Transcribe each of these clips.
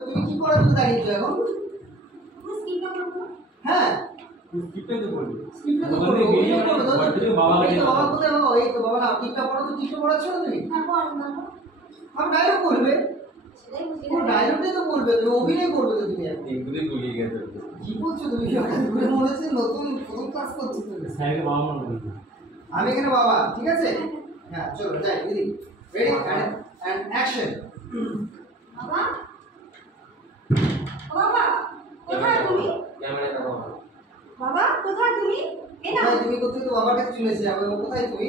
তুমি কি করে তুমি দাঁড়িয়েছো এখন? স্কিপটা করবো। হ্যাঁ স্কিপটাই তো বলি। স্কিপটা তো করবো। বাবা কোথায় বাবা? এই তো বাবা না টিপটা পড়ো তো টিপটা পড়াচ্ছ না তুমি? হ্যাঁ পড়ান বাবা। আমি ডায়লগ করবে। সেটাই বুঝি ও না। ডায়লগটাই তো বলবে, তুমি অভিনয় করবে তো তুমি এখন। একদমই গুলিয়ে গেছে। কি বলছো তুমি? হঠাৎ করে মনে হচ্ছে নতুন প্রথম ক্লাস করছো তুমি। স্যারকে বাবা মনে করি। আমি এখানে বাবা, ঠিক আছে? হ্যাঁ চলো যাই দিদি। Ready and action. বাবা ও বাবা কোথায় তুমি? ক্যামেরা দাও বাবা। বাবা কোথায় তুমি? এই না কোথায় তুমি? কোথায় তো বাবার কাছে চলে এসেছি। আমি কোথায় তুমি?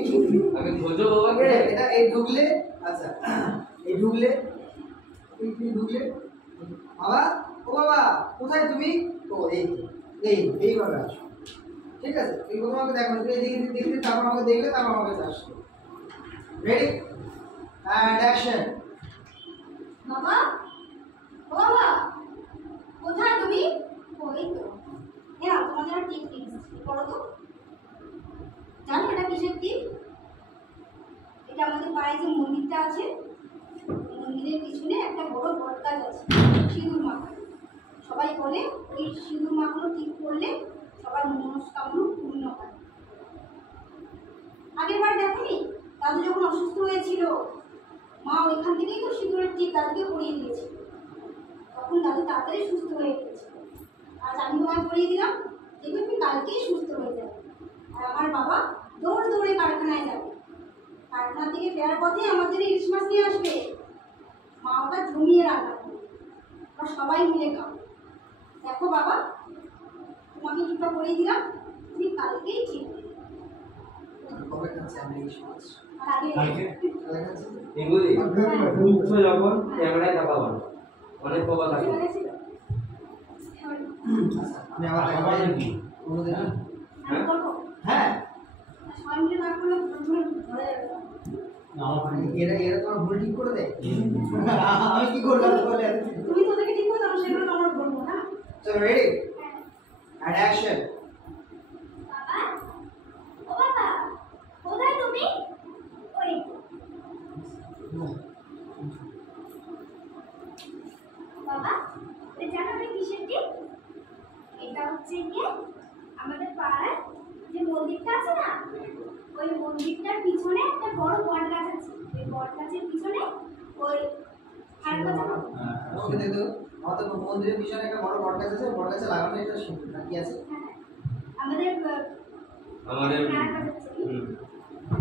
আগে খোঁজো বাবাকে। এটা এই ঢুকলে, আচ্ছা এই ঢুকলে, এই ঢুকলে বাবা, ও বাবা কোথায় তুমি? ও এই তো, এইভাবে আসো, ঠিক আছে? এই প্রথম আমাকে দেখো, এই দেখতে তারপর আমাকে দেখলে তারপর আমার কাছে আসো। Ready and action. বাবা ও বাবা কোথায় তুমি? ও এই তো। এই না তোমাদের আর টিপ টিপ পড়ো তো। জানো এটা কিসের টিপ? এটা আমাদের পাড়ায় যে মন্দিরটা আছে, মন্দিরের পিছনে একটা বড় বট গাছ আছে, সিঁদুর মাখা। সবাই বলে ওই সিঁদুর মাখানো টিপ করলে সবার মনস্কামনা পূর্ণ হয়। আগের বার দেখোনি দাদু যখন অসুস্থ হয়েছিল, মা ওইখান থেকেই তো সিঁদুরের টিপ দাদুকে পরিয়ে দিয়েছিল। তখন দাদু তাড়াতাড়ি সুস্থ হয়ে গিয়েছিল। আজ আমি তোমায় পরিয়ে দিলাম, দেখবে তুমি কালকেই সুস্থ হয়ে যাবে। আর আমার বাবা দৌড়ে দৌড়ে কারখানায় যাবে, কারখানা থেকে ফেরার পথে আমাদের ইলিশ মাছ নিয়ে আসবে। মা ওটা জমিয়ে রান্না করবে, আর সবাই মিলে খাবো। দেখো বাবা, তোমাকে টিপটা পরিয়ে দিলাম, তুমি কালকেই ঠিক হয়ে যাবে। কবে খাচ্ছে আমি এই সমাজ? আর আগে কালকে কালে খাচ্ছে? এগুলি ঢুকছো যখন ক্যামেরায় তাকাবো না। অনেক বাবা থাকে। ঠিক আছে? আচ্ছা আমি আবার আবার দেখাবো কি? কোনোদিন। আমি করবো। হ্যাঁ সবাই মিলে না করলে প্রথমে ধরে যাবে। এরা তোমার ভুল ঠিক করে দেয়। আমি কি করলাম বলে? তুমি তো ওদেরকে ঠিক করে দাও, সেগুলো তো আমরা বলবো না। চলো রেডি অ্যান্ড অ্যাকশন। বাবা ও বাবা কোথায় তুমি? ওই বাবা এটা জানো এটা কিসের টিপ? এটা হচ্ছে গিয়ে আমাদের পাড়ায় যে মন্দিরটা আছে না, ওই মন্দিরটার পিছনে একটা বড় বট গাছ আছে। ওই বট গাছের পিছনে ওই আরেকটা জানো? ওকে দেখো, আমাদের মন্দিরের পিছনে একটা বড় বট গাছ আছে, বট গাছে লাগানো একটা সিঁদুর কি আছে? হ্যাঁ, আমাদের আমাদের আরেকটা হচ্ছে কি?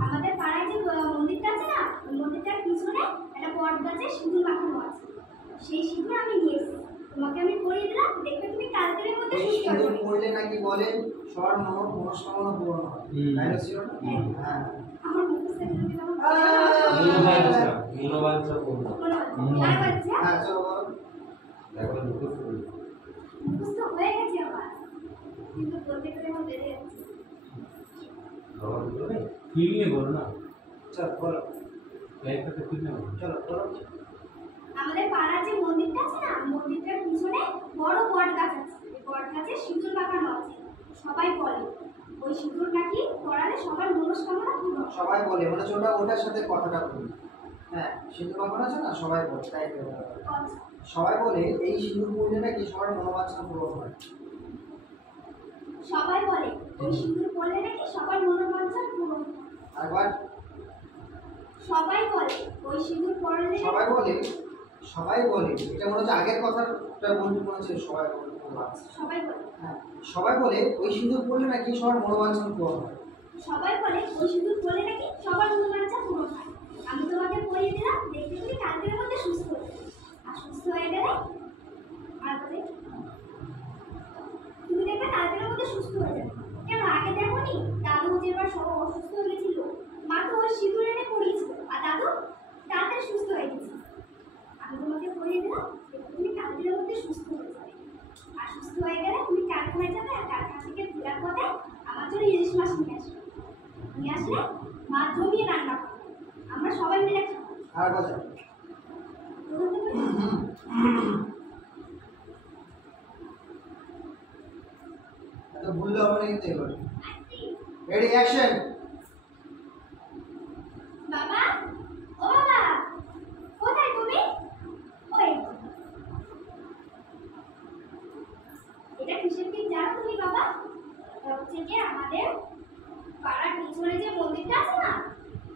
আমাদের পাড়ায় যে মন্দিরটা আছে না, ওই মন্দিরটার পিছনে একটা বট গাছে সিঁদুর মাখানো আছে। সেই সিঁদুর আমি নিয়ে এসেছি, তোমাকে আমি পরিয়ে দিলাম, দেখবে তুমি কালকের মধ্যে এই সুস্থ সিঁদুর হবে। পড়লে নাকি বলে সবার মনস্কামনা পূরণ হয়। ডায়লগ ছিল না? হ্যাঁ আমার মুখস্থ করে দিলাম। মনোবাঞ্ছা পূর্ণ। হ্যাঁ চলো বলো। এখন মুখস্থ করি। মুখস্থ হয়ে গেছে আমার, কিন্তু বলতে গেলে আমার বেড়ে যাচ্ছে। বাবা বলবে ফিলিংয়ে বলো না। চলো বলো, লাইফটাতে ফিলিংয়ে বলো। চলো বলো। আমাদের পাড়ার যে মন্দিরটা আছে না, মন্দিরটার পিছনে বড় বট গাছ আছে। ওই বট গাছে সিঁদুর মাখানো আছে। সবাই বলে ওই সিঁদুর নাকি পড়ালে সবার মনস্কামনা পূর্ণ হয়। সবাই বলে মানে ওটার সাথে কথাটা বলি। হ্যাঁ সিঁদুর মাখানো আছে না, সবাই বলে তাই তো। আচ্ছা, সবাই বলে এই সিঁদুর পড়লে নাকি সবার মনোবাঞ্ছা পূরণ হয়। সবাই বলে ওই সিঁদুর পড়লে নাকি সবার মনোবাঞ্ছা পূরণ হয়। আরেকবার। সবাই বলে ওই সিঁদুর পড়লে সবাই বলে, সবাই বলে, এটা মনে হচ্ছে আগের কথাটা বলতে মনে হচ্ছে সবাই বলে। সবাই বলে হ্যাঁ সবাই বলে ওই সিঁদুর পড়লে নাকি সবার মনোবাঞ্ছা পূরণ হয়। সবাই বলে ওই সিঁদুর পড়লে নাকি সবার মনোবাঞ্ছা পূরণ হয়। আমি তোমাকে পরিয়ে দিলাম, দেখতে তুমি কালকের মধ্যে সুস্থ হয়ে যাবে। আর সুস্থ হয়ে গেলে আর বলে তুমি দেখবে কালকের মধ্যে সুস্থ হয়ে যাবে। কেন আগে দেখোনি দাদু যেবার সব অসুস্থ হয়ে গেছিল, মা তো ওই সিঁদুর এনে পরিয়েছিল, আর দাদু তাড়াতাড়ি সুস্থ হয়ে গেছে। আমি তোমাকে পরিয়ে দিলাম, দেখবে তুমি কালকের মধ্যে সুস্থ হয়ে যাবে। আর সুস্থ হয়ে গেলে তুমি কারখানায় যাবে, আর কারখানা থেকে ফেরার পথে আমার জন্য ইলিশ মাছ নিয়ে আসবে। নিয়ে আসলে মা জমিয়ে রান্না করবে, আমরা সবাই মিলে খাবো। আর কথা বুঝতে পেরেছো? এত ভুললে হবে না কিন্তু এবার। Ready action. বাবা ও বাবা কোথায় তুমি? ওই থেকে আমাদের পাড়ার পিছনে যে মন্দিরটা আছে না,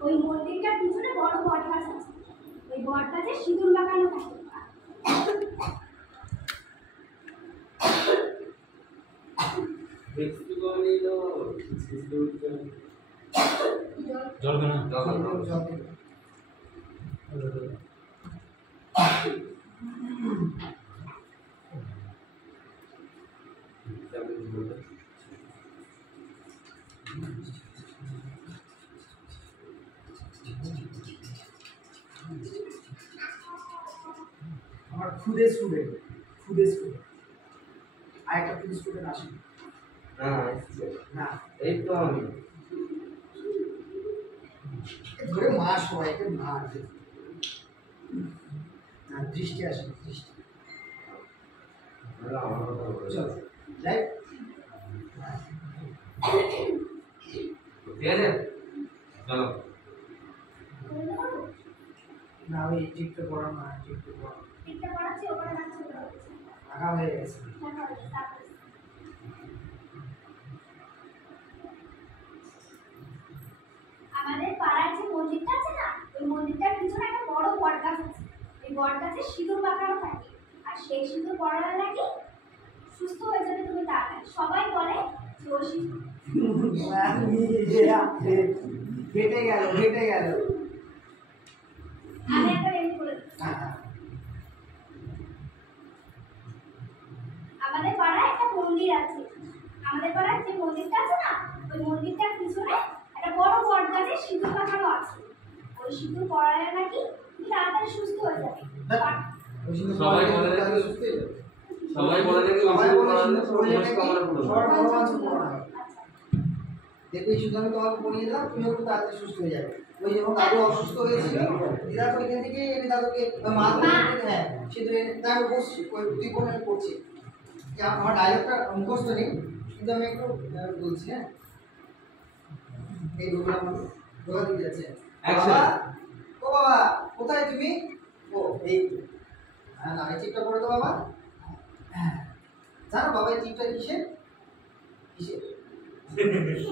ওই মন্দিরটার পিছনে বড় বট গাছ আছে। ওই বট গাছে সিঁদুর লাগানো থাকে। জল কেন আমার খুদে স্টুডেন্ট আর একটা খুদে স্টুডেন্ট আসে না এই তো আমি ধরে মা সবাইকে মার না দৃষ্টি আসে দৃষ্টি চল যাই ঠিক আছে চলো না ওই টিকটক করা না টিকটক করা টিকটা পড়াচ্ছি, ওখানে যাচ্ছে, ওখানে যাচ্ছে। টাকা হয়ে গেছে আমাদের পাড়ার যে মন্দিরটা আছে না, ওই মন্দিরটার পিছনে একটা বড় বট গাছ আছে। ওই বট গাছে সিঁদুর পাকানো থাকে, আর সেই সিঁদুর পড়ালে নাকি সুস্থ হয়ে যাবে তুমি তাড়াতাড়ি। সবাই বলে যে ওই সিঁদুর কেটে গেল আমি একটা রেডি করে দিচ্ছি। আমাদের পাড়ায় একটা মন্দির আছে। আমাদের পাড়ায় যে মন্দিরটা আছে না, ওই মন্দিরটার পিছনে একটা বড় বট গাছে সিঁদুর পাকানো আছে। ওই সিঁদুর পড়ালে নাকি তুমি তাড়াতাড়ি সুস্থ হয়ে যাবে। সবাই বলে নাকি সবাই বলে নাকি দেখবে শুধু আমি তোমাকে পড়িয়ে দিলাম, তুমিও খুব তাড়াতাড়ি সুস্থ হয়ে যাবে। ওই যখন দাদু অসুস্থ হয়েছিল, দিদা তো এখান থেকে এনে দাদুকে মা হ্যাঁ সে তো এনে তাই আমি বসছি ওই দুই বোন আমি পড়ছি। আমার ডায়লগটা মুখস্থ নেই, কিন্তু আমি একটু বলছি। হ্যাঁ এই দুগুলো আমার দোয়া দিয়ে যাচ্ছে। বাবা ও বাবা কোথায় তুমি? ও এই তো। হ্যাঁ না এই টিপটা পড়ে তো বাবা। জানো বাবা এই টিপটা কিসের?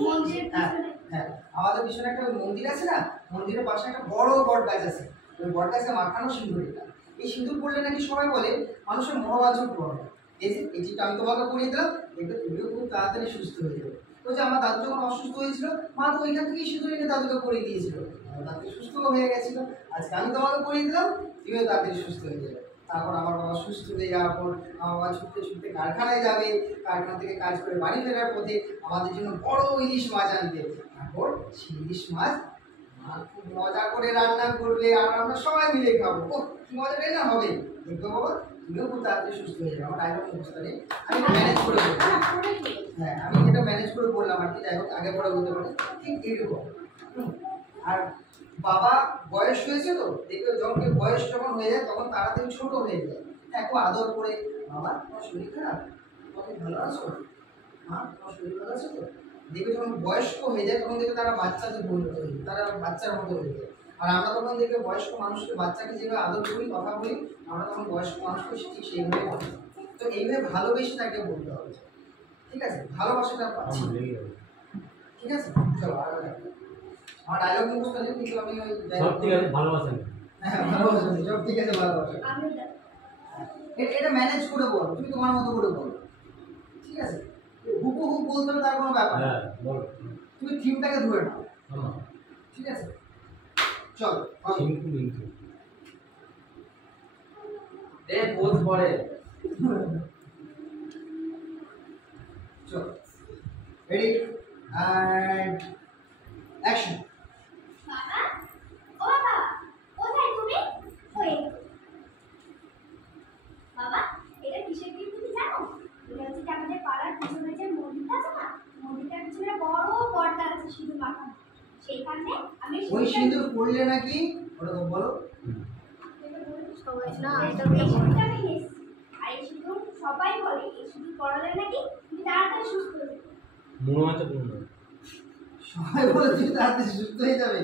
মন্দিরের হ্যাঁ পিছনে হ্যাঁ আমাদের পিছনে একটা মন্দির আছে না, মন্দিরের পাশে একটা বড় বট গাছ আছে। ওই বট গাছে মাখানো সিঁদুর। এই সিঁদুর পড়লে নাকি সবাই বলে মানুষের মনোবাঞ্ছন পূরণ হয়। এই যে এই চিপটা আমি তোমাকে পড়িয়ে দিলাম, দেখবে তুমিও খুব তাড়াতাড়ি সুস্থ হয়ে যাবে। ওই যে আমার দাদু যখন অসুস্থ হয়েছিল, মা তো ওইখান থেকেই সিঁদুর এনে দাদুকে পড়িয়ে দিয়েছিল, দাদু সুস্থ হয়ে গেছিল। আজকে আমি তোমাকে পড়িয়ে দিলাম, তুমিও তাড়াতাড়ি সুস্থ হয়ে যাবে। তারপর আমার বাবা সুস্থ হয়ে যাওয়ার পর আমার বাবা ছুটতে কারখানায় যাবে, কারখানা থেকে কাজ করে বাড়ি ফেরার পথে আমাদের জন্য বড় ইলিশ মাছ আনবে। তারপর সেই ইলিশ মাছ মা খুব মজা করে রান্না করবে, আর আমরা সবাই মিলে খাবো। ও কি মজাটাই না হবে। দেখবে বাবা তুমিও খুব তাড়াতাড়ি সুস্থ হয়ে যাবে। আমার ডায়লগ মুখস্থ নেই, আমি এটা ম্যানেজ করে বলবো। হ্যাঁ আমি এটা ম্যানেজ করে বললাম আর কি, যাই হোক আগে পরে বলতে পারি ঠিক এরকম। আর বাবা বয়স হয়েছে তো, দেখবে যখন বয়স যখন হয়ে যায় তখন তাড়াতাড়ি ছোট হয়ে যায়। হ্যাঁ খুব আদর করে, বাবা তোমার শরীর খারাপ, তুমি ভালো আছো? মা তোমার শরীর ভালো আছে তো? দেখবে যখন বয়স্ক হয়ে যায় তখন দেখবে তারা বাচ্চাদের পরিণত হয়ে যায়, তারা বাচ্চার মতো হয়ে যায়। আর আমরা তখন দেখবে বয়স্ক মানুষকে, বাচ্চাকে যেভাবে আদর করি কথা বলি, আমরা তখন বয়স্ক মানুষকে ঠিক সেইভাবে বলি। তো এইভাবে ভালোবেসে তাকে বলতে হবে, ঠিক আছে? ভালোবাসাটা পাচ্ছি, ঠিক আছে? চলো আগে দেখো। আমার ডায়লগ মুখস্থ নেই, কিন্তু আমি ওই সব ঠিক আছে ভালোবাসেন। হ্যাঁ ভালোবাসা নেই, সব ঠিক আছে ভালোবাসা। আমি এটা ম্যানেজ করে বল, তুমি তোমার মতো করে বল, ঠিক আছে? হুবহু বলতে হবে তার কোনো ব্যাপার না। হ্যাঁ বলো। তুমি থিমটাকে ধরে নাও, হ্যাঁ ঠিক আছে? চল কিন্তু কিন্তু এ পোজ পড়ে চল রেডি অ্যান্ড অ্যাকশন। বাবা ও বাবা কোথায় তুমি? ওই বাবা এটা কিসের দিন তুমি জানো? এটা হচ্ছে কি আমাদের পাড়ার পিছনে যে মন্দিরটা আছে না, মন্দিরটার পিছনে বড় বট গাছ আছে সিঁদুর মাখানো। সেইখানে আমি ওই সিঁদুর পড়লে নাকি ওটা তো বলো। আর এই সিঁদুর সবাই বলে এই সিঁদুর পড়ালে নাকি তুমি তাড়াতাড়ি সুস্থ হয়ে যাবে। মনে হয় তো কোনো সবাই বলে তুমি তাড়াতাড়ি সুস্থ হয়ে যাবে।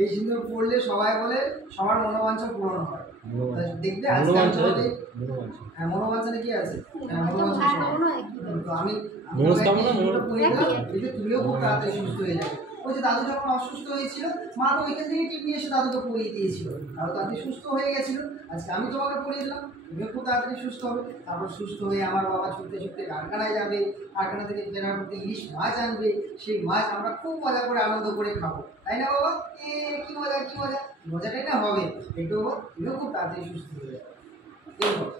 এই সিঁদুর পড়লে সবাই বলে সবার মনোবাঞ্ছা পূরণ হয়। দেখবে আজকে হ্যাঁ মনোবাঞ্ছনা কি আছে? হ্যাঁ মনোবাঞ্ছনা। তো আমি তুমিও খুব তাড়াতাড়ি সুস্থ হয়ে যাবে। ওই যে দাদু যখন অসুস্থ হয়েছিল মা তো ওইখান থেকে টিপ নিয়ে এসে দাদুকে পরিয়ে দিয়েছিল, দাদু তাড়াতাড়ি সুস্থ হয়ে গেছিল। আজকে আমি তোমাকে পরিয়ে দিলাম, তুমিও খুব তাড়াতাড়ি সুস্থ হবে। তারপর সুস্থ হয়ে আমার বাবা ছুটতে ছুটতে কারখানায় যাবে, কারখানা থেকে ফেরার পথে ইলিশ মাছ আনবে, সেই মাছ আমরা খুব মজা করে আনন্দ করে খাবো, তাই না বাবা? কি মজা কি মজা, মজাটাই না হবে একটু। তুমিও খুব তাড়াতাড়ি সুস্থ হয়ে যাবে।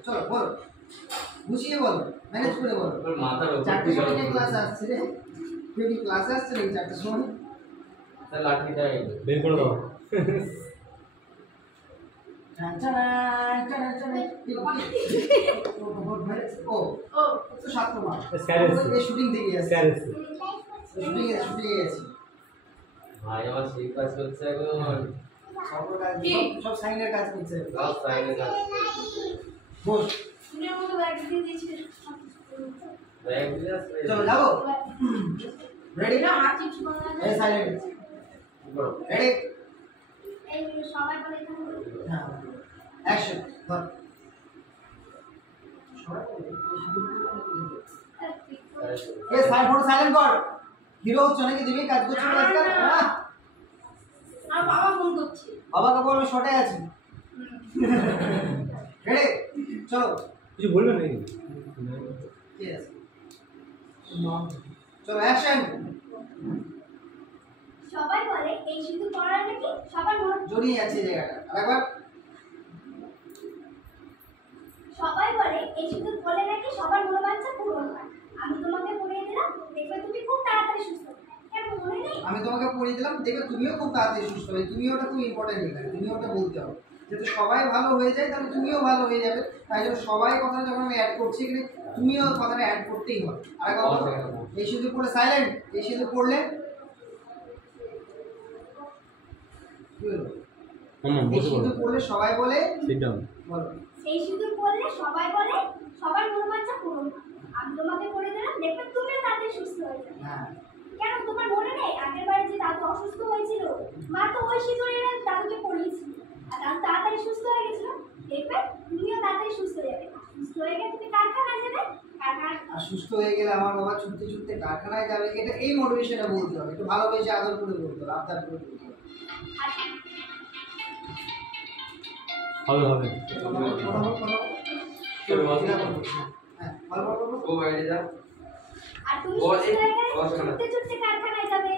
চলো বলো, গুছিয়ে বলো, ম্যানেজ করে বলো। 4টের সময় ক্লাস আসছে রে, তুই কি ক্লাসে আসছে নাকি 4টের সময়? তাহলে লাঠিটা বের করে দাও। শুটিং থেকে গেছি ভাই আমার সেই কাজ করছে এখন, সব সাইনের কাজ করছে। সব সাইডে কাজ বস চলো যাবো, রেডি না? এই সাইলেন্ট রেডি, সবাই বলে হ্যাঁ অ্যাকশন ধর। এই সাইলেন্ট কর, হিরো হচ্ছে নাকি তুমি? কাজ করছো আজকাল? হ্যাঁ আর বাবা ফোন করছে, বাবাকে বলবে শর্টে আছি। রেডি চলো, কিছু বলবে নাকি? ঠিক আছে চলো অ্যাকশন। সবাই বলে এই শুধু পড়ার নাকি সবার মন, জড়িয়ে আছে জায়গাটা আরেকবার। সবাই বলে এই শুধু বলে নাকি সবার মনোবাঞ্ছা পূরণ হয়। আমি তোমাকে পড়িয়ে দিলাম, দেখবে তুমি খুব তাড়াতাড়ি সুস্থ হবে। কেন মনে নেই? আমি তোমাকে পড়িয়ে দিলাম, দেখবে তুমিও খুব তাড়াতাড়ি সুস্থ হবে। তুমি ওটা খুব ইম্পর্টেন্ট, এখানে তুমি ওটা বলতে হবে। যাতে সবাই ভালো হয়ে যায় তাহলে তুমিও ভালো হয়ে যাবে। তাই জন্য সবাই কথা যখন আমি অ্যাড করছি এখানে তুমিও কথাটা অ্যাড করতেই হবে। আর কথা, এই শুধু পড়লে সাইলেন্ট, এই শুধু পড়লে এই শুধু পড়লে সবাই বলে বলো। সেই শুধু বললে সবাই বলে সবার মনোবাঞ্ছা পূরণ হয়। আমি তোমাকে পড়িয়ে দিলাম, দেখবে তুমিও তাড়াতাড়ি সুস্থ হয়ে যাবে। হ্যাঁ কেন তোমার মনে নেই আগের বারে যে দাদু অসুস্থ হয়েছিল, মা তো ওই সিঁদুরে দাদুকে পড়িয়েছিল আর দাদু তাড়াতাড়ি সুস্থ হয়ে গেছিল। দেখবে তুমিও তাড়াতাড়ি সুস্থ হয়ে যাবে। সুস্থ হয়ে গেলে তুমি কারখানায় যাবে, কারখানায় আর সুস্থ হয়ে গেলে আমার বাবা ছুটতে ছুটতে কারখানায় যাবে। এটা এই মোটিভেশনে বলতে হবে, একটু ভালোবেসে আদর করে বলতে হবে, আবদার করে বলতে হবে। হবে হবে হ্যাঁ ভালো বলো। ও বাইরে যা। আর তুমি সুস্থ হয়ে গেলে ছুটতে ছুটতে কারখানায় যাবে,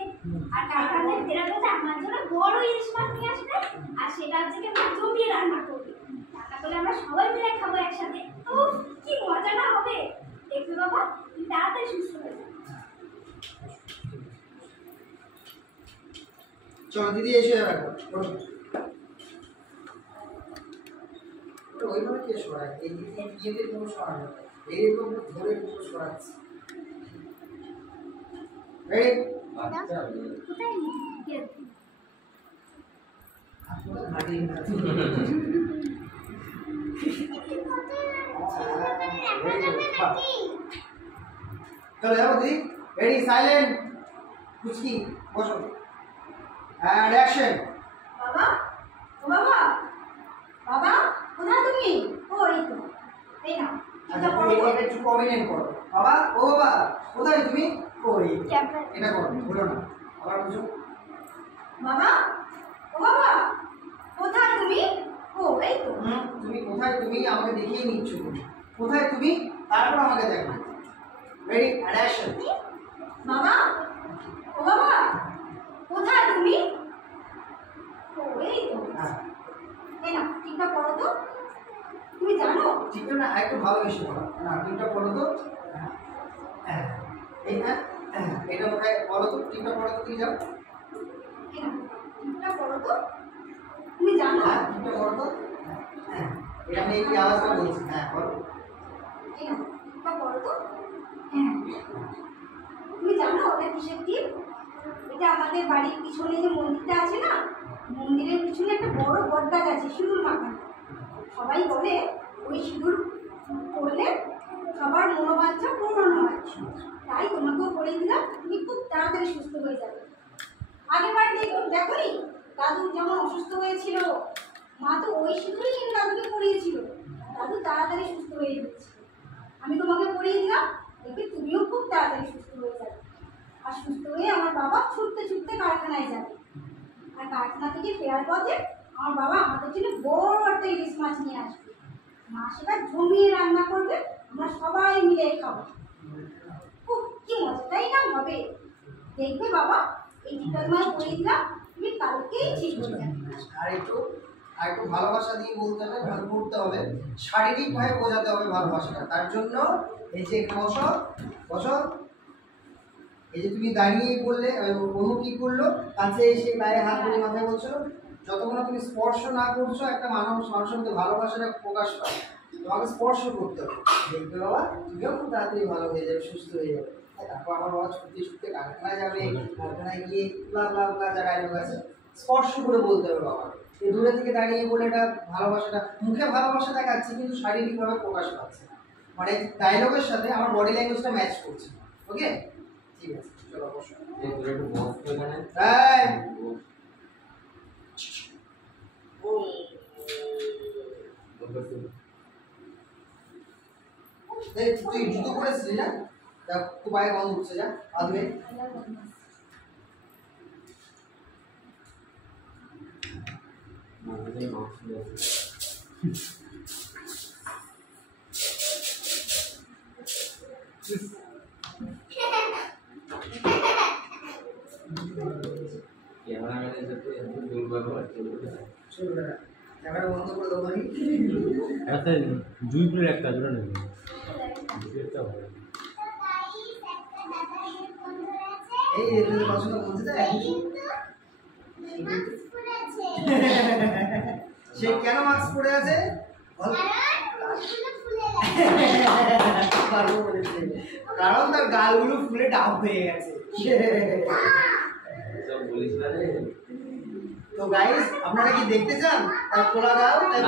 আর কারখানায় ফেরার পথে আমার জন্য বড় ইলিশ মাছ নিয়ে আসবে, আর সেটা হচ্ছে মা জমিয়ে রান্না করবে। রান্না করলে আমরা সবাই মিলে খাবো একসাথে। উফ কি মজা না হবে, দেখবে বাবা তুমি তাড়াতাড়ি সুস্থ হয়ে যাবে। চলো দিদি এসে যাবে। ওইভাবে কে সরায়? এই দিদি কোনো সরায় না, এইরকম ধরে পুরো সরাচ্ছে। রেডি আচ্ছা কোথায় গিয়ে আপনারা গাড়ি চলো যাবো দিদি। রেডি সাইলেন্ট কুচকি বসো অ্যান্ড অ্যাকশন। বাবা, ও বাবা, বাবা কোথায় তুমি? ও এই তো, এই না এটা পড়ো। এটা একটু কমিনেন্ট করো। বাবা ও বাবা কোথায় তুমি? ওই ক্যামেরা এটা করো, বলো না আবার বুঝো। বাবা, ও বাবা কোথায় তুমি? ও এই তো। তুমি কোথায়? তুমি আমাকে দেখিয়ে নিচ্ছ, কোথায় তুমি তারপর আমাকে দেখো। Ready and action. বাবা, ও বাবা কোথায় তুমি? ও এই তো। হ্যাঁ এই না টিপটা পড়ো তো। তুমি জানো ঠিকটা না একটু ভালোবেসে করো না, টিপটা পড়ো তো। হ্যাঁ এই না এটা কোথায় বলো তো, টিপটা পড়ো তো, তুমি যাও। এই না টিপটা পড়ো তো। তুমি জানো হ্যাঁ টিপটা পড়ো তো। হ্যাঁ এটা আমি এই আওয়াজটা বলছি। হ্যাঁ বলো। এই না টিপটা পড়ো তো। হ্যাঁ তুমি জানো ওটা কিসের টিপ? এটা আমাদের বাড়ির পিছনে যে মন্দিরটা আছে না, মন্দিরের পিছনে একটা বড় বটগাছ আছে সিঁদুর মাখানো। সবাই বলে ওই সিঁদুর পড়লে সবার মনোবাঞ্ছা পূরণ হয়। তাই তোমাকেও পড়িয়ে দিলাম, তুমি খুব তাড়াতাড়ি সুস্থ হয়ে যাবে। আগের বারে দেখো নি দাদু অসুস্থ হয়েছিল, মা তো ওই সিঁদুরই কিন্তু দাদুকে পরিয়েছিল। দাদু তাড়াতাড়ি সুস্থ হয়ে গেছে। আমি তোমাকে পরিয়ে দিলাম, দেখবে তুমিও খুব তাড়াতাড়ি সুস্থ হয়ে যাবে। আর সুস্থ হয়ে আমার বাবা ছুটতে ছুটতে কারখানায় যাবে। আর কারখানা থেকে ফেরার পথে আমার বাবা আমাদের জন্য বড় একটা ইলিশ মাছ নিয়ে আসবে। মা সেটা জমিয়ে রান্না করবে, আমরা সবাই মিলে খাবো। খুব কি মজাটাই না হবে। দেখবে বাবা, এই টিকা তোমায় পরিয়ে দিলাম, তুমি কালকেই ঠিক হয়ে যাবে। আর একটু ভালোবাসা দিয়ে বলতে হবে, ভালো করতে হবে, শারীরিকভাবে বোঝাতে হবে ভালোবাসাটা। তার জন্য এই যে এখানে বসো বসো, এই যে তুমি দাঁড়িয়ে বললে অনু কি করলো, কাছে এসে গায়ে হাত ধরে মাথায় বলছো, যতক্ষণ না তুমি স্পর্শ না করছো একটা মানুষের মধ্যে ভালোবাসাটা প্রকাশ পায়। তোমাকে স্পর্শ করতে হবে, দেখবে বাবা তুমিও খুব তাড়াতাড়ি ভালো হয়ে যাবে, সুস্থ হয়ে যাবে। তারপর আমার বাবা ছুটতে ছুটতে কারখানায় যাবে, কারখানায় গিয়ে ব্লা ব্লা ব্লা যা ডায়লগ আছে স্পর্শ করে বলতে হবে বাবা। এই দূরে থেকে দাঁড়িয়ে বলে এটা ভালোবাসাটা, মুখে ভালোবাসা দেখাচ্ছে কিন্তু শারীরিকভাবে প্রকাশ পাচ্ছে, মানে ডায়লগের সাথে আমার বডি ল্যাঙ্গুয়েজটা ম্যাচ করছে। ওকে, ঠিক আছে, চলো বসো। এই তোরা একটু বস তো এখানে। এই তুই জুতো পরেছিস না? খুব আগে বন্ধ উঠছে, যা আদমে। ক্যামেরাম্যানের সাথে এত দুর্ব্যবহার চলবে না। চলবে না, ক্যামেরা বন্ধ করে দেবো আমি। একটা জুইপুরের একটা জোড়া নেবে জুইপুরটা ভালো এই এদের পছন্দ বলতে দেয় সে কেন মাস্ক পরে আছে? কারণ তার গালগুলো ফুলে ডাব হয়ে গেছে। সব বলিস না রে। তো গাইস, আপনারা কি দেখতে চান তার খোলা গাল? না।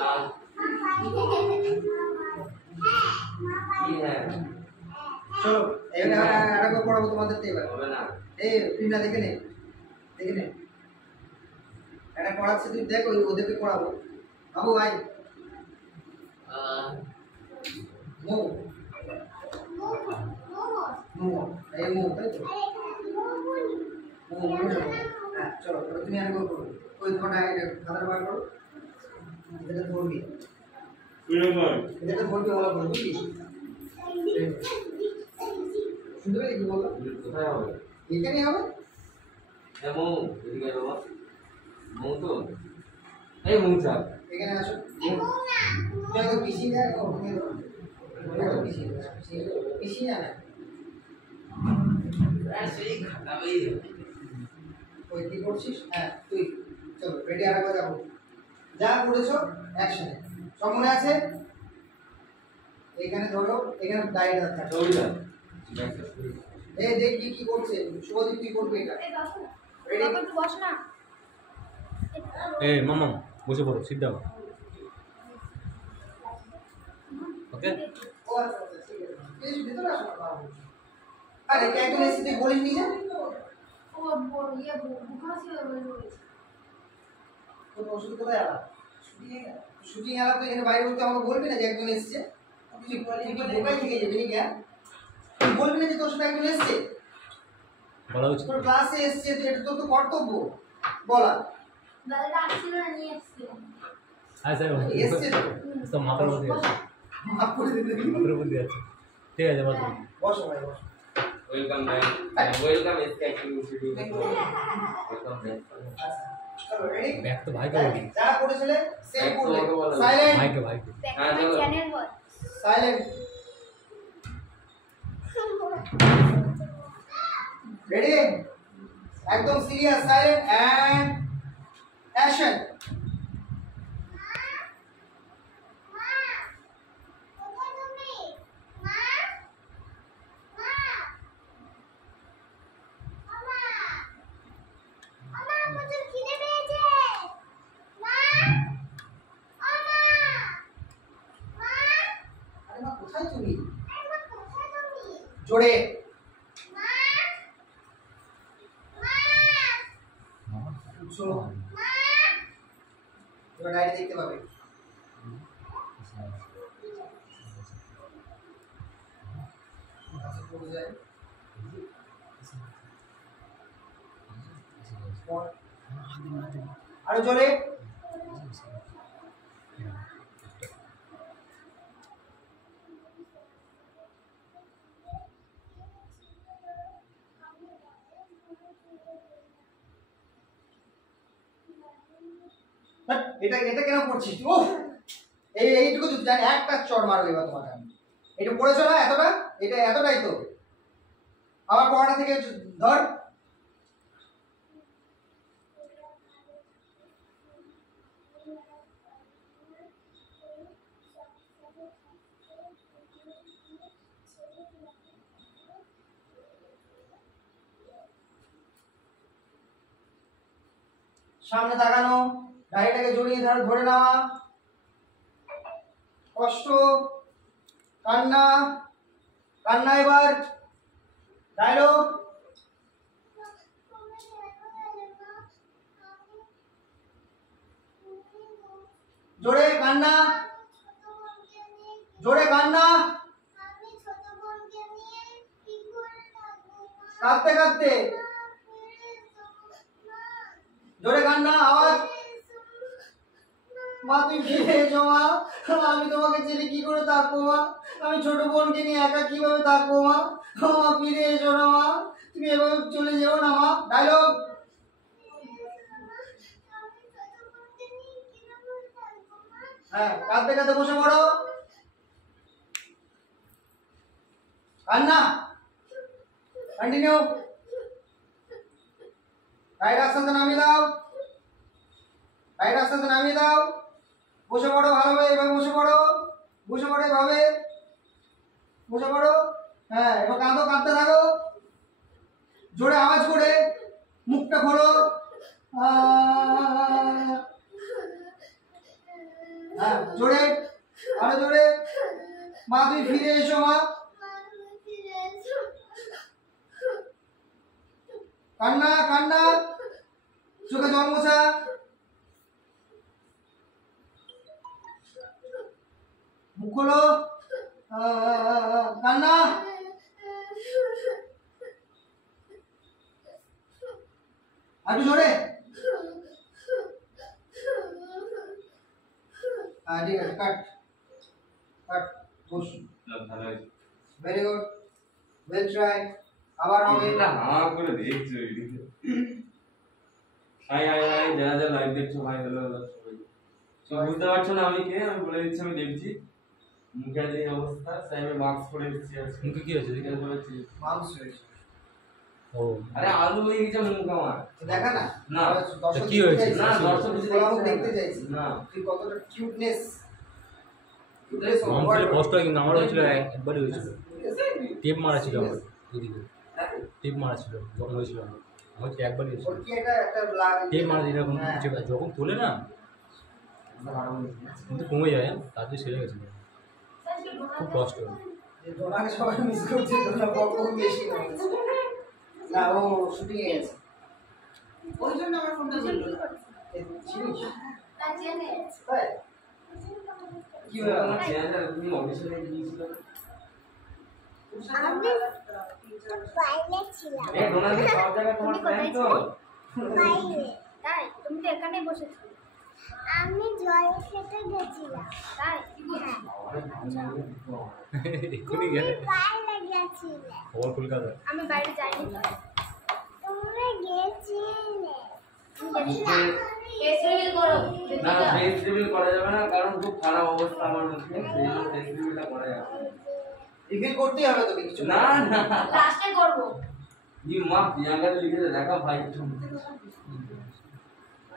না। কি হ্যাঁ? চলো এবার আরেকবার পড়াবো তোমাদের তো এবার। হবে না। এই প্রিন্টটা দেখে নে, দেখে নে। এটা পড়াচ্ছে, তুই দেখ, ওদেরকে পড়াবো। বাবু ভাই মো মো এই মো, তাই তো? মো মো যাবো। হ্যাঁ চলো, এবার তুমি আরেকবার করো। ওই তোমার খাতাটা বার করো, এটা ধরবি, এটা ধরবি ভালো করে, বুঝলি? শুনতে পেলি কি বললো? কোথায় হবে? এখানেই হবে। এ মৌ, এদিকে বাবা। মৌ তো? এই মৌচা। এখানে আসো। তুই একদম পিছিয়ে যা, ওখানে একদম পিছিয়ে যা, পিছিয়ে যা না। সেই খাটাবেই। ওই কি করছিস? হ্যাঁ তুই চলো, রেডি, আরেকবার যাবো। যা করেছো অ্যাকশনে, সব মনে আছে? এখানে ধরো, এখানে ডাইরেক্ট রাখা। ছবিটা। এই দেখবি কি করছে শুভদীপ, তুই করবি এটা। রেডি? বস না। এই মামা বসে পড়ো, সিট দাও। ওকে ও আচ্ছা আচ্ছা, ঠিক আছে, এই ভিতরে আসো না বাবু। আরে কে একদম এসে তুই বলিস নি যে? বুখার ছিল বলেছে। তোর ওষুধ কোথায় আলা? শুটিং আলা তো এখানে বাইরে বলতে আমাকে বলবি না যে একজন এসেছে? তুই কি বোকাই থেকে যাবি নাকি? হ্যাঁ, তুই বলবি না যে তোর সাথে একজন এসেছে? বলা উচিত। তোর ক্লাসে এসেছে, এটা তোর তো কর্তব্য বলা। দাদা আসছিল না, নিয়ে এসেছিলাম। আচ্ছা এসছে তো, তো মাথার মধ্যে আছে, মাফ করে দিবি। মাথার মধ্যে আছে। ঠিক আছে বলো। বসো ভাই, বসো। Welcome back. Welcome SK institute. Welcome back. আচ্ছা চলো, রেডি? ব্যাগ তো ভাইকে বলি, যা করেছিলে সেম এক তো করবে। ওকে বলো। সাইলেন্ট, ভাইকে হ্যাঁ, চলো। চ্যানেল বল। সাইলেন্ট। রেডি? একদম সিরিয়াস, সাইলেন্ট এন্ড অ্যাকশন। আরে মা, কোথায় তুমি? জোরে। শোনো, তোমরা ডায়েরি দেখতে পাবে। আচ্ছা, পড়ে যায়। আরো জলে। এটা এটা কেন করছিস? ও এইটুকু তো জানি, একটা চড় মারবো এবার তোমাকে আমি। এটা পড়েছো না এতটা? এটা এতটাই তো। আবার পড়াটা থেকে ধর। সামনে তাকানো, ডায়েরিটাকে জড়িয়ে ধরে নেওয়া, কষ্ট, কান্না, কান্না। এবার ডায়লগ। জোরে কান্না, জোরে কান্না, কাঁদতে কাঁদতে জোরে কান্না, আওয়াজ। মা তুমি ফিরে এসো মা, আমি তোমাকে ছেড়ে কি করে থাকবো মা, আমি ছোট বোনকে নিয়ে একা কিভাবে থাকবো মা, মা ফিরে এসো না মা, তুমি এভাবে চলে যেও না মা। ডায়লগ। হ্যাঁ, কাঁদতে কাঁদতে বসে পড়ো। কান্না কন্টিনিউ। রাইট আস্তে আস্তে নামিয়ে দাও, রাইট আস্তে আস্তে নামিয়ে দাও। বসে পড়ো ভালোভাবে, এভাবে বসে পড়ো, বসে পড়ো এভাবে, বসে পড়ো। হ্যাঁ, এবার কাঁদো, কাঁদতে থাকো, জোরে আওয়াজ করে, মুখটা খোলো। হ্যাঁ, জোরে, আরো জোরে। মা তুমি ফিরে এসো মা। কান্না কান্না, চোখে জল মোছা। মুখ খোলো, কান্না। আরো জোরে। ঠিক আছে, cut cut, boss. Very good, well try. আবার হবে। হাঁ করে দেখছো এইদিকে। হাই হাই হাই, যারা যারা লাইভ দেখছো ভাই, হ্যালো হ্যালো সবাই। সব বুঝতে পারছো না আমি কে? আমি বলে দিচ্ছি, আমি দেখছি মুখের যে অবস্থা, তাই আমি মাস্ক পরে এসেছি আজকে। মুখে কি হয়েছে? দেখে বলেছি মাংস হয়েছে। ও আরে আলু হয়ে গেছে মুখ আমার। দেখা না? না। দর্শক কি হয়েছে? দেখতে না, চাইছে। দর্শক কিছু দেখতে চাইছি। না। তুই কতটা কিউটনেস। মাংসের কষ্ট হয়, কিন্তু আমার হয়েছিল একবারই হয়েছিল। টেপ মারা ছিল আমার এদিকে, টেপ মারা ছিল যখন হয়েছিল আমার হচ্ছে একবারই হয়েছিল। ওর কি একটা লাগে? টেপ মারা এরকম যখন তোলে না কিন্তু কমে যায়, তার জন্য সেরে গেছিল, খুব কষ্ট হয়। ডোনাকে সবাই মিস করছে, ডোনা বকবক বেশি হয়েছে। না, ও শুটিং এ গেছে। ওই জন্য আমার ফোনটা বললো চিনিস? তার জন্য তাই? কি হলো আমার চেহারা? তুমি অডিশনে গিয়েছিলে? আমি বাইরে ছিলাম, এই ডোনাকে সব জায়গায় তোমার ফ্রেন্ড তো? বাইরে। তাই তুমি তো এখানেই বসেছো। আমি জল খেতে গেছিলাম, তাই কি বলছো? এক্ষুনি গেলে বাইরে গেছিলে, খবর কলকাতা। আমি বাইরে যাইনি তো। তোমরা গেছিলে। ফেস রিভিল করো। না, ফেস রিভিল করা যাবে না, কারণ খুব খারাপ অবস্থা আমার মুখে, সেই জন্য ফেস রিভিলটা করা যাবে না। রিভিল করতেই হবে তোকে কিছু। না না, লাস্টে করব। ই মা প্রিয়াঙ্কাতে লিখেছে, দেখা ভাই।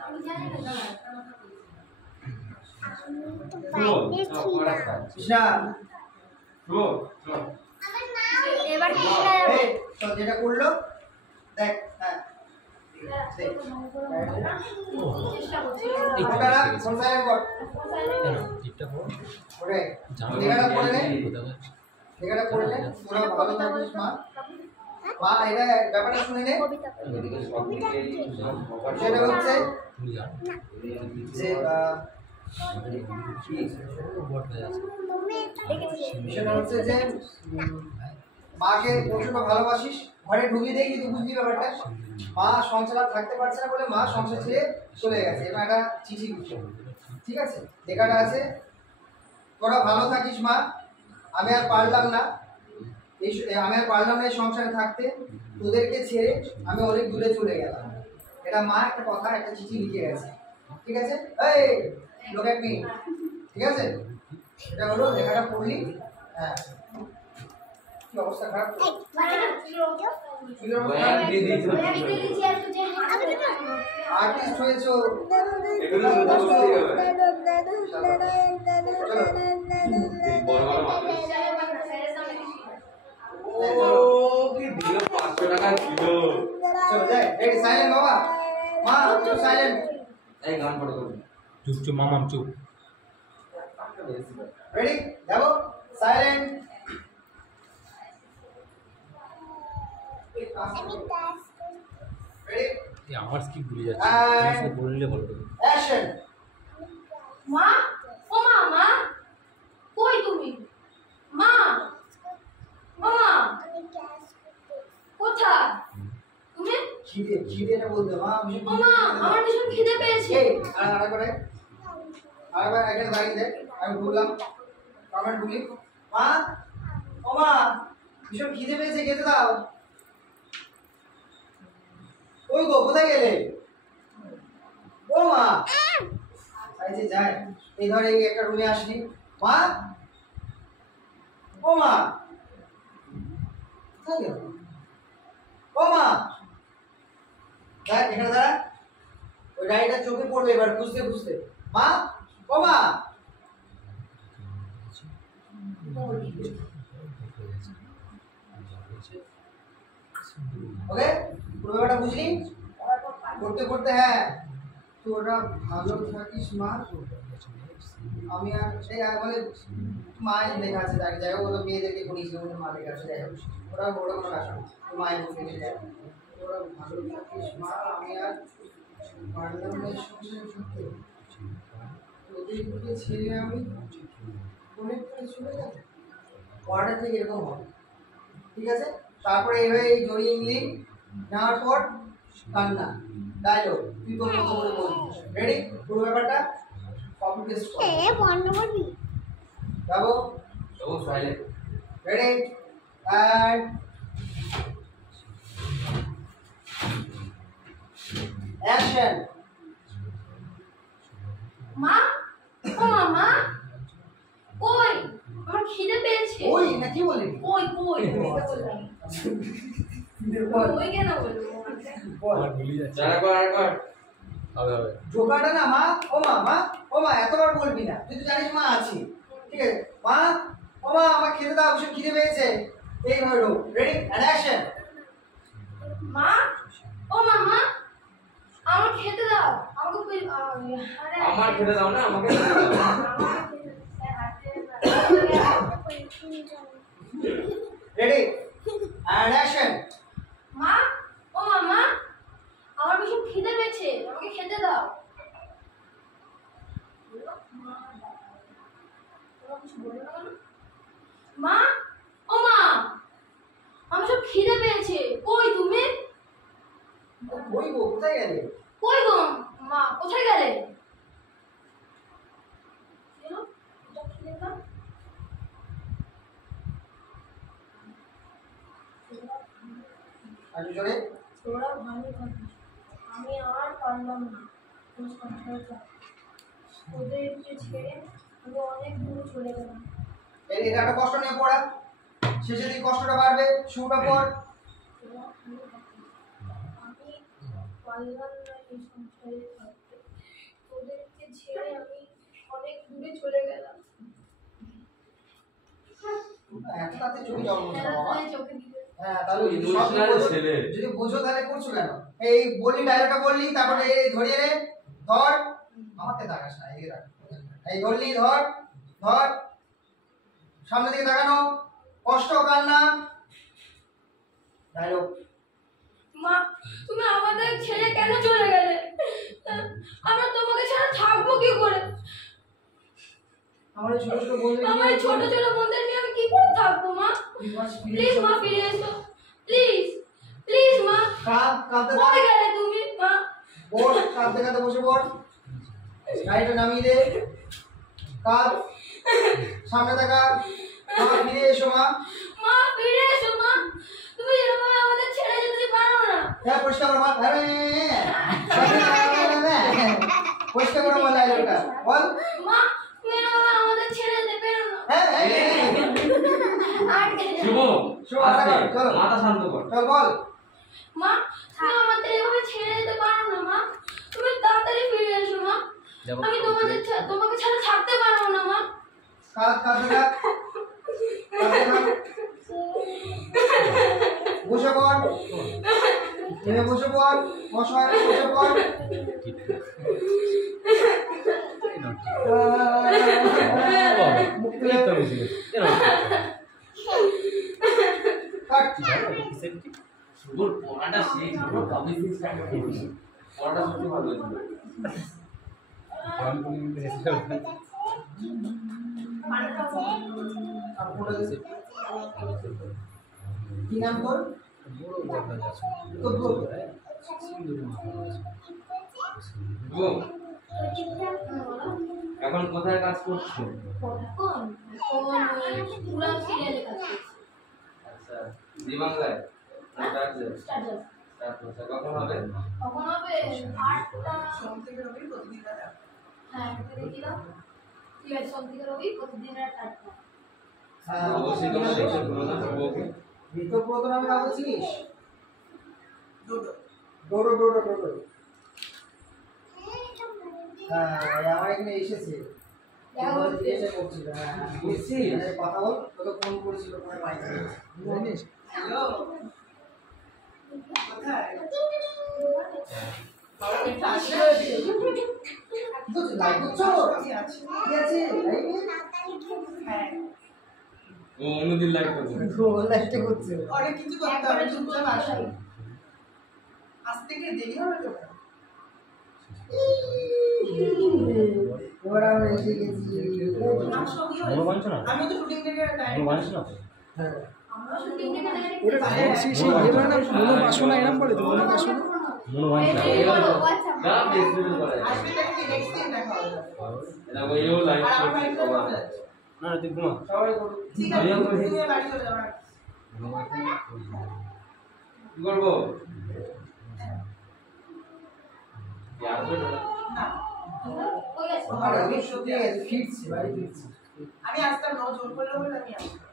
আমি জানি না। আমি তো বাইরে ছিলাম। কৃষ্ণা, এবার কি এই তো যেটা করলো দেখ। হ্যাঁ, দেখ। চেষ্টা করছি। এই ফোনটা রাখ, ফোন সাইলেন্ট কর। টিপটা করো, ওরে, জানো লেখাটা পড়ে নে, কোথাও যাচ্ছে? লেখাটা পড়ে নে। তোরা ভালো থাকিস মা। মা এটা ব্যাপারটা শুনে নে। সেটা হচ্ছে তুমি জানো যে সেটা হচ্ছে যে মাকে প্রচন্ড ভালোবাসিস, ঘরে ঢুকিয়ে দেখি তুই বুঝলি ব্যাপারটা। মা সংসার আর থাকতে পারছে না বলে মা সংসার ছেড়ে চলে গেছে, এবার একটা চিঠি লিখছে, ঠিক আছে? লেখাটা আছে, তোরা ভালো থাকিস মা, আমি আর পারলাম না এই সংসারে থাকতে, তোদেরকে ছেড়ে আমি অনেক দূরে চলে গেলাম। এটা মা একটা কথা, একটা চিঠি লিখে গেছে, ঠিক আছে? এই লোক এক মিনিট, ঠিক আছে? এটা হলো লেখাটা পড়লি। হ্যাঁ, কি অবস্থা খারাপ তো? আর্টিস্ট হয়েছো, এগুলো শুধু বলতেই হবে। বড় বড় মানুষ। ও কি দিল 500 টাকা ছিল। চলো যাই, রেডি, সাইলেন্ট বাবা, মা একটু সাইলেন্ট। এই গান পড়ো করো। চুপ চুপ মামাম চুপ। রেডি, যাবো, সাইলেন্ট। রেডি, এই আমার স্কিপ ভুলে যাচ্ছে, আর- তুমি শুধু বললে ভালো হবে। অ্যাকশন। মা, ও মা, মা কই তুমি? মা, ও মা কোথায় তুমি? খিদেটা বলতে মা, আমি ও মা, আমার ভীষণ খিদে পেয়েছে। এই আরেকবার এখানে দাঁড়িয়ে দেখ, আমি ঢুকলাম, আমরা ঢুকলি। মা, ও মা, ভীষণ খিদে পেয়েছে, খেতে দাও। ওই গো, কোথায় গেলে? ও মা, আইছে যায়, এই ধর এই একটা রুমে আসলি। মা, ও মা, কোথায় গেল? ও মা, দেখ এখানে দাঁড়া, ওই ডাইটা চোখে পড়বে এবার বুঝতে বুঝতে। মা, ও মা, ওকে পুরো ব্যাপারটা বুঝলি? করতে করতে হ্যাঁ, তোরা ভালো থাকিস মা, আমি আর সেই মানে মায়ের লেখা আছে, যাই যাই হোক, ওরা মেয়েদেরকে করিয়েছিল ওদের মা লেখা আছে, যাই হোক ওরা ওরা কোনো কাজ না, তো মায়ের মুখে গেছে, যাই হোক। তোরা ভালো থাকিস মা, আমি আর পারলাম না সংসার করতে, তোদেরকে ছেড়ে আমি অনেক দূরে চলে যাব। পড়াটা ঠিক এরকম হবে, ঠিক আছে? তারপরে এইভাবে এই জড়িয়ে নিলি, নেওয়ার পর কান্না, ডায়লগ তুই তোর মতো করে বলবি। রেডি? পুরো ব্যাপারটা কপি পেস্ট কর। বন্ধ করবি? যাবো, ও সাইলেন্ট। Ready and action. মা, ও মা, মা কই? আমার খিদে পেয়েছে। ওই না কি বলি? কই কই এটা বললাম। কই কেন বলবো? বল। আমার ভুলে যাচ্ছে। আরেকবার। হবে হবে। জোকাটা না মা, ও মা, মা, ও মা এতবার বলবি না, তুই তো জানিস মা আছি, ঠিক আছে? মা, ও মা, আমার খেতে দাও, ভীষণ খিদে পেয়েছে। এইভাবে ঢোক। Ready and action. মা, ও মা, মা আমার খেতে দাও। আমাকে আরে আমার খেতে দাও না, আমাকে খেতে দাও। Ready and action. মা, ও মা, মা আমার ভীষণ খিদে পেয়েছে, আমাকে খেতে দাও। মা, ও মা আমার সব খিদে পেয়েছে, কই তুমি? ওই গো, কোথায় গেলে? কই গো মা, কোথায় গেলে? আর জোরে। তোরা ভালো থাকিস, আমি আর পারলাম না তোর সংসার চালাতে। ওদেরকে ছেড়ে আমি অনেক দূরে চলে গেলাম। এটা একটা কষ্ট নিয়ে পড়া, শেষে দিকে কষ্টটা বাড়বে, শুরুটা পর। আমি পারলাম না এই সংসারে থাকতে, ওদেরকে ছেড়ে আমি অনেক দূরে চলে গেলাম। এত তাতে চোখে জল মুছতে বাবা। চোখে দিতে হ্যাঁ, তাহলে ওই সব ইমোশনাল বোঝো। ছেলে। যদি বোঝো তাহলে করছো কেন? এই বললি, ডায়লগটা বললি, তারপরে এই ধরিয়ে নে, ধর, আমাকে তাকাস না, এদিকে তাকা। এই ধরলি, ধর, ধর, সামনে দিকে তাকানো, কষ্ট, কান্না, ডায়লগ। মা তুমি আমাদের ছেড়ে কেন চলে গেলে? আমরা তোমাকে ছাড়া থাকবো কি করে? আমার এই ছোট ছোট বন্ধু আমার এই ছোট ছোট বোনদের নিয়ে আমি কি করে থাকবো মা? প্লিজ মা ফিরে এসো, প্লিজ প্লিজ মা। কাঁদতে কই গেলে তুমি মা? বস, কাঁদতে কাঁদতে বসে পড়, গাড়িটা নামিয়ে দে, কাঁদ, সামনে তাকা, মা ফিরে এসো মা। মা ফিরে এসো মা, তুমি এভাবে আমাদের ছেড়ে যেতে পারো না। হ্যাঁ পরিষ্কার করো মা, পরিষ্কার করো বল ডায়লগটা বল। মা তুমি এভাবে আমাদের ছেড়ে যেতে পারো না। হ্যাঁ আটকে যাও। শুভ শুভ, আস্তে, চলো। মাথা শান্ত কর। চল বল। মা তুমি আমাদের এভাবে ছেড়ে যেতে পারো না মা, তুমি তাড়াতাড়ি ফিরে এসো মা। আমি তোমাকে ছাড়া থাকতে পারবো না মা। কাঁদ, কাঁদতে থাক, কাঁদতে থাক। বসে পড়, নেমে বসে পড়, বসায় বসে পড়। মুখ তুলে কাট। শুভর পড়াটা শেষ, পুরো পাবলিক স্টার্ট করছি। পড়াটা সত্যি ভালো হয়েছে। কি নাম তোর? তোর বল। শুভ, এখন কোথায় কাজ করছো? কোন পুরা সিরিয়ালে কাজ করছি। আচ্ছা, জি বাংলায়? না চার্জে? স্টার্টার স্টার্ট করছে। কখন হবে? কখন হবে? 8টা। সোম থেকে রবি প্রতিদিন রাত 8টা। হ্যাঁ এটা দেখিলাম। ঠিক আছে, সোম থেকে রবি প্রতিদিন রাত 8টা। হ্যাঁ, অবশ্যই তোমরা দেখতে পারো না শুভকে। ঋতব্রত নামে কাউকে চিনিস? দুটো। ডোডো ডোডো ডোডো। হ্যাঁ, আমার এখানে এসেছে। দেখা করতে। জিজ্ঞাসা করছিল, হ্যাঁ, বুঝছিস? হ্যাঁ, কথা বল, তোকে ফোন করেছিল তোমার মাইকে। জানিস? হ্যালো। কোথায়? বাবা একটু আসবে। তো লাইভ করছো? আমি আছি। কি আছে? লাইভে? হ্যাঁ। ও অন্যদিন লাইভ করছে। ও লাইভটা করছে। অনেক কিছু করতে হবে, চুপচাপ আসো। আজ থেকে দেরি হবে তো? এবার আমরা এসে গেছি। আমার সঙ্গেও মনে মানছো না? আমি তো শুটিং থেকে মনে ডাইরেক্ট মানছো না? হ্যাঁ। আমরা শুটিং থেকে ডাইরেক্ট ওরে সেই এবার না মনো বাসনা এরকম বলে তো মনো বাসনা। মনে মানছো না? না, ফেসবুকে করে। আসবে নাকি নেক্সট দিন দেখা হবে। এটা ওইও লাইভ আর আমার করছে বাড়িতে সবাই। চলে যাচ্ছে। না তুই ঘুমা। সবাই করুক। ঠিক আছে, আমিও করি। তুমি বাড়ি চলে যাও। কি করবো? কি আসবে না? না, হয়ে গেছে। আর আমি সত্যি ফিরছি, বাড়ি ফিরছি। আমি আসতাম না, ও জোর করলে বলে আমি আসতাম।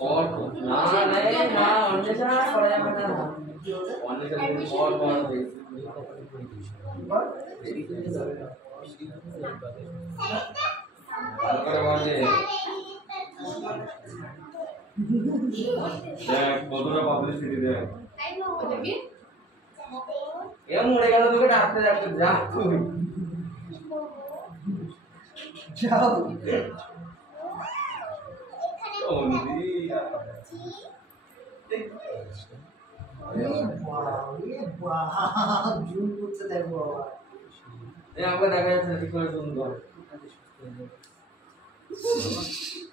পর না না অন্বেষণ আর করা যাবে না। অন্বেষণ পর হয়েছে। তারপরে বলে দেখ কতটা পাবলিসিটি দেখ। ওটা কি? এ মরে গেল তোকে ডাকতে ডাকতে যা তুই। যাও। অন্যদি জুম করতে দেখবো আবার। এই আমাকে দেখা যাচ্ছে না, ঠিক করে সুন্দর।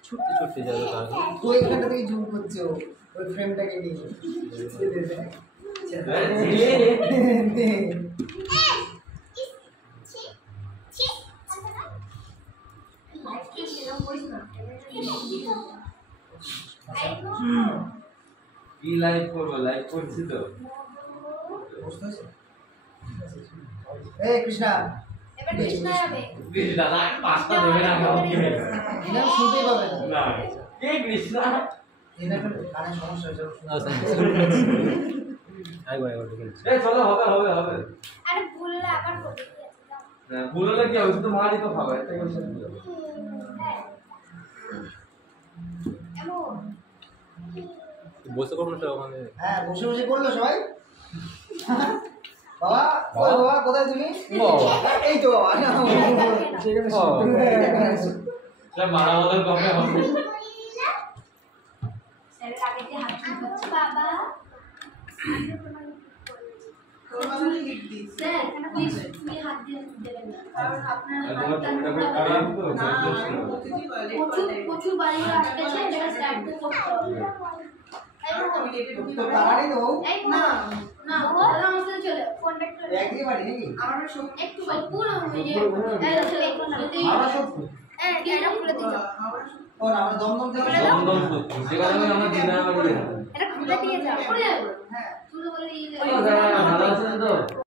ছুটতে ছুটতে যাবে তার তো এখানটা থেকে জুম করছে ও, ওই ফ্রেমটাকে নিয়ে। কি লাইভ করবো? লাইভ করছি তো। এই কৃষ্ণা, এবার কৃষ্ণা যাবে। প্লিজ দাদা পাঁচটা দেবে না কাউকে। এটা শুনতেই পাবে না। না কে কৃষ্ণা? এটা কানে সমস্যা হয়েছে। একবার ঢুকে নিচ্ছি। এই চলো হবে হবে হবে। আরে ভুললে আবার করতে না ভুল হলে কি হবে? তো মারই তো খাবে একটা কথা। হ্যাঁ এমন বসে করবো না ওখানে। হ্যাঁ, বসে বসে করলো সবাই। বাবা, কই বাবা, কোথায় তুমি? এই তো বাবা। সেখানে এটা মারা বদল কবে হবে? স্যার বাবা তোর বাবাকে লিখ দিস স্যার প্লিজ তুমি হাত দিয়ে দেবেন না কারণ আপনার তোমার হাতটা ছবিটা কাটাম তো না প্রশ্ন প্রতিটি টয়লেট প্রচুর প্রচুর বাড়ির আটকেছে এটা স্ট্যাম্প করতে হবে টয়লেটে ঢুকে তো তাড়াতাড়ি তো এই না না দাদা আমার সাথে চলে কন্ট্যাক্ট করে একই বাড়ি নাকি আমার সব একটু পুরো হয়ে যায় আমরা সব এটা খুলে দিই হাওড়া ও না আমরা দমদম থেকে দমদম সত্যি সে কথা বলে আমরা দিনা বাড়ি এটা খুলে দিয়ে যাও হ্যাঁ খুলে বলে দিয়ে ভালো আছেন তো